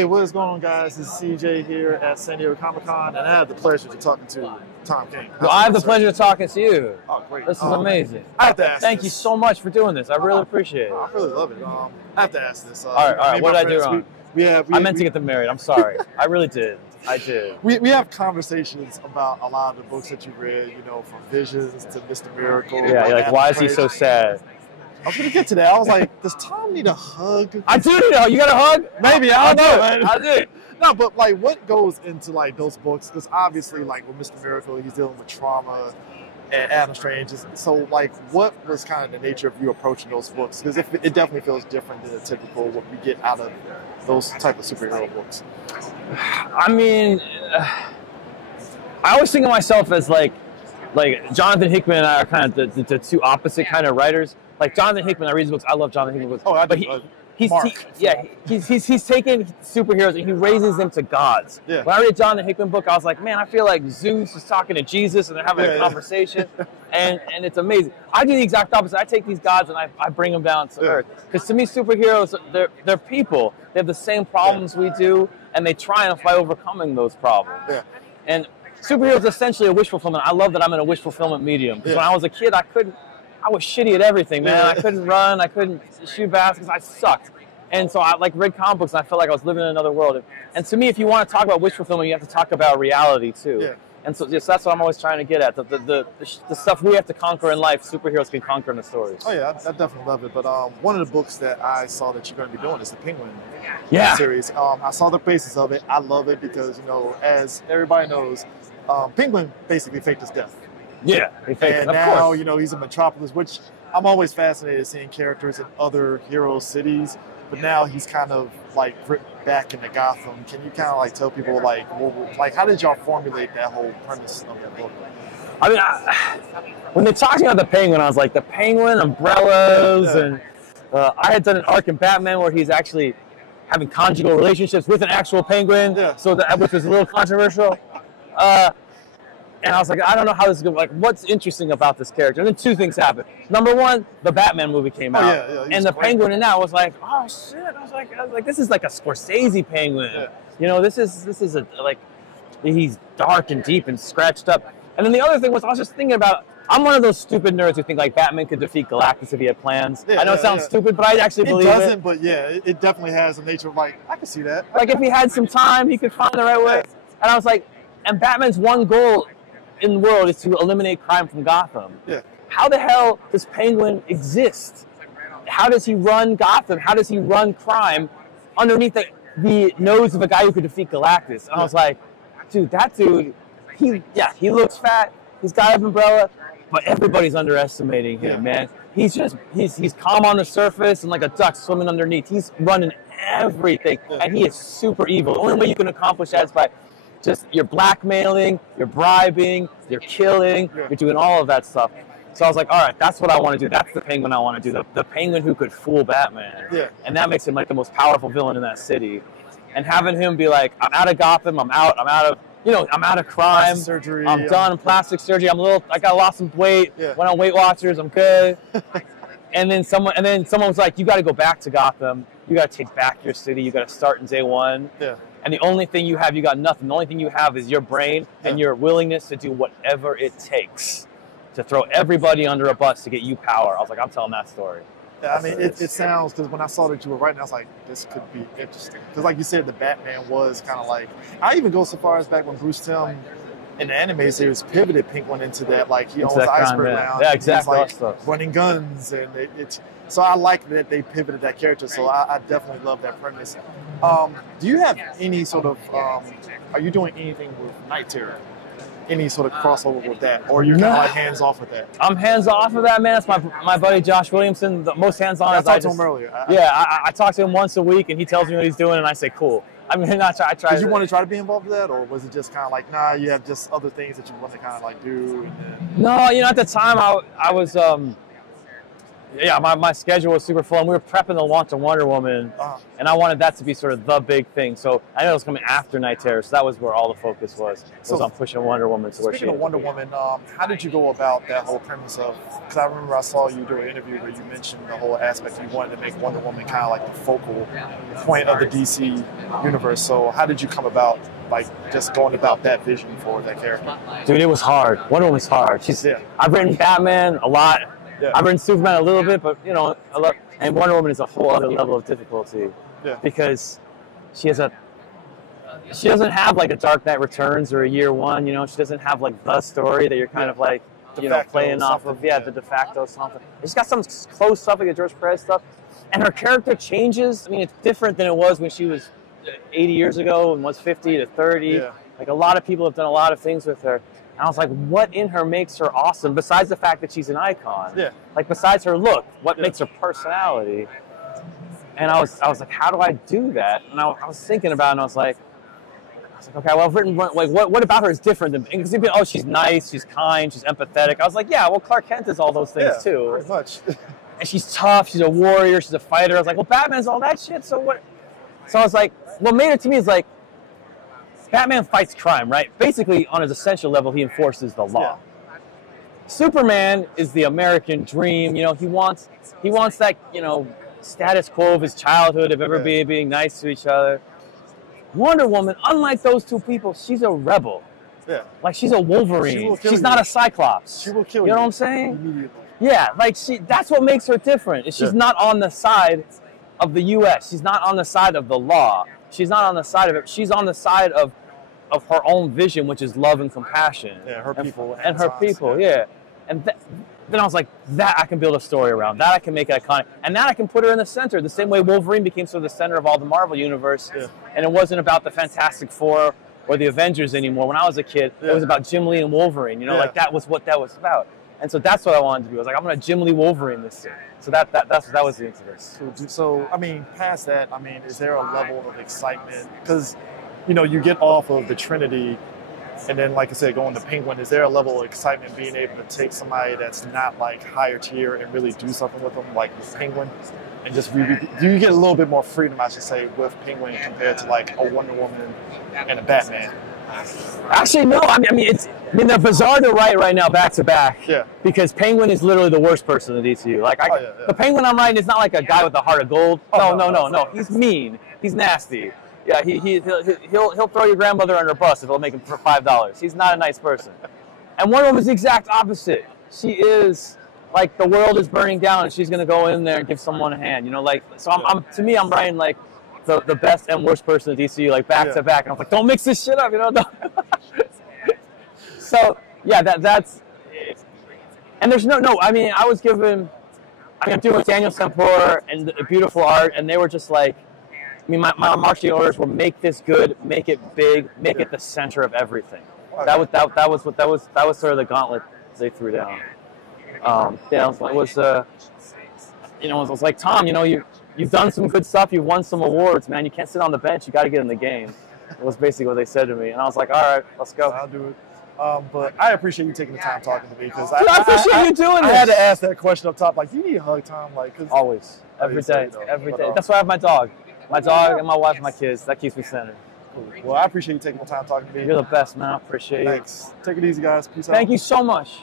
Hey, what is going on, guys? This is CJ here at San Diego Comic-Con, and I have the pleasure of talking to Tom King. Well, I have the pleasure of talking to you. Oh, great. This is amazing. I have to ask Thank you so much for doing this. I really appreciate it. I really love it. I have to ask this. All right. What did I do wrong? I meant to get them married. I'm sorry. I really did. I did. We have conversations about a lot of the books that you read, you know, from Visions to Mr. Miracle. Yeah, you're like, why is he so sad? I was going to get to that. I was like, does Tom need a hug? I do need a hug. You got a hug? Maybe. I don't know, man. I do. No, but like, what goes into like those books? Because obviously, like with Mr. Miracle, he's dealing with trauma, and Adam Strange. So, like, what was kind of the nature of you approaching those books? Because it definitely feels different than the typical what we get out of those type of superhero books. I mean, I always think of myself as like Jonathan Hickman and I are kind of the two opposite kind of writers. Like Jonathan Hickman, I read his books. I love Jonathan Hickman's books. Oh, I do. But he's taken superheroes and he raises them to gods. Yeah. When I read a Jonathan Hickman book, I was like, man, I feel like Zeus is talking to Jesus and they're having a conversation, and it's amazing. I do the exact opposite. I take these gods and I bring them down to earth. Because to me, superheroes, they're people. They have the same problems we do, and they triumph by overcoming those problems. Yeah. And superheroes essentially a wish fulfillment. I love that I'm in a wish fulfillment medium. Because when I was a kid, I was shitty at everything, man. I couldn't run, I couldn't shoot baskets, I sucked. And so I read comic books and I felt like I was living in another world. And to me, if you want to talk about wish fulfillment, you have to talk about reality too. Yeah. And so just that's what I'm always trying to get at. The stuff we have to conquer in life, superheroes can conquer in the stories. Oh yeah, I definitely love it. But one of the books that I saw that you're going to be doing is the Penguin series. I saw the basis of it. I love it because, you know, as everybody knows, Penguin basically faked his death. Yeah, and now, you know, he's in Metropolis, which I'm always fascinated seeing characters in other hero cities. But now he's kind of like ripped back into Gotham. Can you kind of like tell people like how did y'all formulate that whole premise of that book? I mean, when they're talking about the Penguin, I was like, the Penguin, umbrellas, and I had done an arc in Batman where he's actually having conjugal relationships with an actual penguin, so which was a little controversial. And I was like, I don't know how this is going to, like, what's interesting about this character? And then two things happened. Number one, the Batman movie came out. And the Penguin in that was like, oh shit. I was like, this is like a Scorsese Penguin. Yeah. You know, this is like, he's dark and deep and scratched up. And then the other thing was, I was just thinking about, I'm one of those stupid nerds who think like Batman could defeat Galactus if he had plans. I know it sounds stupid, but I actually believe it. It doesn't, but yeah, it definitely has a nature of like, I can see that. Like if he had some time, he could find the right way. And I was like, and Batman's one goal in the world is to eliminate crime from Gotham. Yeah. How the hell does Penguin exist? How does he run Gotham? How does he run crime underneath the nose of a guy who could defeat Galactus? And I was like, dude, that dude, he looks fat, he's got an umbrella, but everybody's underestimating him, man. He's calm on the surface and like a duck swimming underneath. He's running everything, and he is super evil. The only way you can accomplish that is by just you're blackmailing, you're bribing, you're killing, you're doing all of that stuff. So I was like, all right, that's what I want to do. That's the Penguin I want to do. The Penguin who could fool Batman. Yeah. And that makes him like the most powerful villain in that city. And having him be like, I'm out of Gotham, I'm out of crime. Plastic surgery. I'm done, plastic surgery. I got lost some weight. Went on Weight Watchers, I'm good. and then someone was like, you got to go back to Gotham. You got to take back your city. You got to start in day one. Yeah. And the only thing you have, you got nothing. The only thing you have is your brain and your willingness to do whatever it takes to throw everybody under a bus to get you power. I was like, I'm telling that story. Yeah, I mean, it sounds, because when I saw that you were writing, I was like, this could be interesting. Because like you said, the Batman was kind of like, I even go so far as back when Bruce Timm in the anime series pivoted Penguin into that, like he owns the iceberg lounge. Yeah, exactly. He's like running guns, and it's so I like that they pivoted that character. So I definitely love that premise. Do you have any sort of, are you doing anything with Night Terror? Any sort of crossover with that, or you're kind of like hands off with that? I'm hands off of that, man. It's my buddy Josh Williamson. The most hands on. I talked to him earlier. I talk to him once a week, and he tells me what he's doing, and I say, cool. I mean, I try. Did you want to try to be involved with that, or was it just kind of like, nah, you have just other things that you want to kind of like do? No, you know, at the time I was Yeah, my schedule was super full, and we were prepping the launch of Wonder Woman, and I wanted that to be sort of the big thing. So I know it was coming after Night Terror, so that was where all the focus was on pushing Wonder Woman to where she. Speaking of Wonder Woman, how did you go about that whole premise of? Because I remember I saw you do an interview where you mentioned the whole aspect you wanted to make Wonder Woman kind of like the focal point of the DC universe. So how did you come about like just going about that vision for that character? Dude, it was hard. Wonder Woman's hard. I've written Batman a lot. Yeah. I've written Superman a little bit, but you know, and Wonder Woman is a whole other level of difficulty because she doesn't have like a Dark Knight Returns or a Year One. You know, she doesn't have like the story that you're kind of like playing off of. Yeah, the de facto something. She's got some close stuff like the George Perez stuff, and her character changes. I mean, it's different than it was when she was 80 years ago and was 50 to 30. Yeah. Like a lot of people have done a lot of things with her. And I was like, what in her makes her awesome besides the fact that she's an icon? Yeah. Like besides her look, what makes her personality? And I was like, how do I do that? And I was thinking about it, and I was like, okay, well, I've written like what about her is different than because you'd be, oh, she's nice, she's kind, she's empathetic. I was like, yeah, well, Clark Kent is all those things too. Pretty much. And she's tough, she's a warrior, she's a fighter. I was like, well, Batman's all that shit. So what? So I was like, what made it to me is like, Batman fights crime, right? Basically, on his essential level, he enforces the law. Yeah. Superman is the American dream. You know, he wants that, you know, status quo of his childhood of everybody being nice to each other. Wonder Woman, unlike those two people, she's a rebel. Yeah. Like she's a Wolverine. She's not a Cyclops. She will kill you. You know what I'm saying? Immediately. Yeah, like that's what makes her different. Is she's not on the side of the US. She's not on the side of the law. She's not on the side of it. She's on the side of her own vision, which is love and compassion. Yeah, her people. And her people, yeah. And then I was like, that I can build a story around. That I can make it iconic. And that I can put her in the center, the same way Wolverine became sort of the center of all the Marvel universe. Yeah. And it wasn't about the Fantastic Four or the Avengers anymore. When I was a kid, it was about Jim Lee and Wolverine. You know, like that was what that was about. And so that's what I wanted to do. I was like, I'm going to Jim Lee Wolverine this thing. So that was the impetus. So, I mean, past that, I mean, is there a level of excitement? Because, you know, you get off of the Trinity, and then, like I said, going to Penguin, is there a level of excitement being able to take somebody that's not, like, higher tier and really do something with them, like with Penguin? And just, do you get a little bit more freedom, I should say, with Penguin compared to, like, a Wonder Woman and a Batman? Actually, no. I mean, they're bizarre to write right now, back to back. Yeah. Because Penguin is literally the worst person in the DCU. Like, the Penguin I'm writing is not like a guy with a heart of gold. No. He's mean. He's nasty. Yeah. He'll throw your grandmother under a bus if it'll make him for $5. He's not a nice person. And Wonder Woman's the exact opposite. She is like the world is burning down, and she's gonna go in there and give someone a hand. You know, like so. To me, I'm writing like the best and worst person in DCU, like back to back. And I was like, don't mix this shit up, you know. So yeah, that's. And there's no. I mean, I'm doing with Daniel Sempor and beautiful art, and they were just like, I mean, my marching orders were make this good, make it big, make it the center of everything. That was sort of the gauntlet they threw down. It was like, Tom, you know, you've done some good stuff, you've won some awards, man. You can't sit on the bench. You got to get in the game. It was basically what they said to me, and I was like, all right, let's go. I'll do it. But I appreciate you taking the time talking to me because I appreciate you doing this. I had to ask that question up top, like, you need a hug, Tom, like, cause always, every day. That's why I have my dog, and my wife, and my kids. That keeps me centered. Cool. Well, I appreciate you taking the time talking to me. You're the best, man. I appreciate you. Thanks. Take it easy, guys. Peace out. Thank you so much.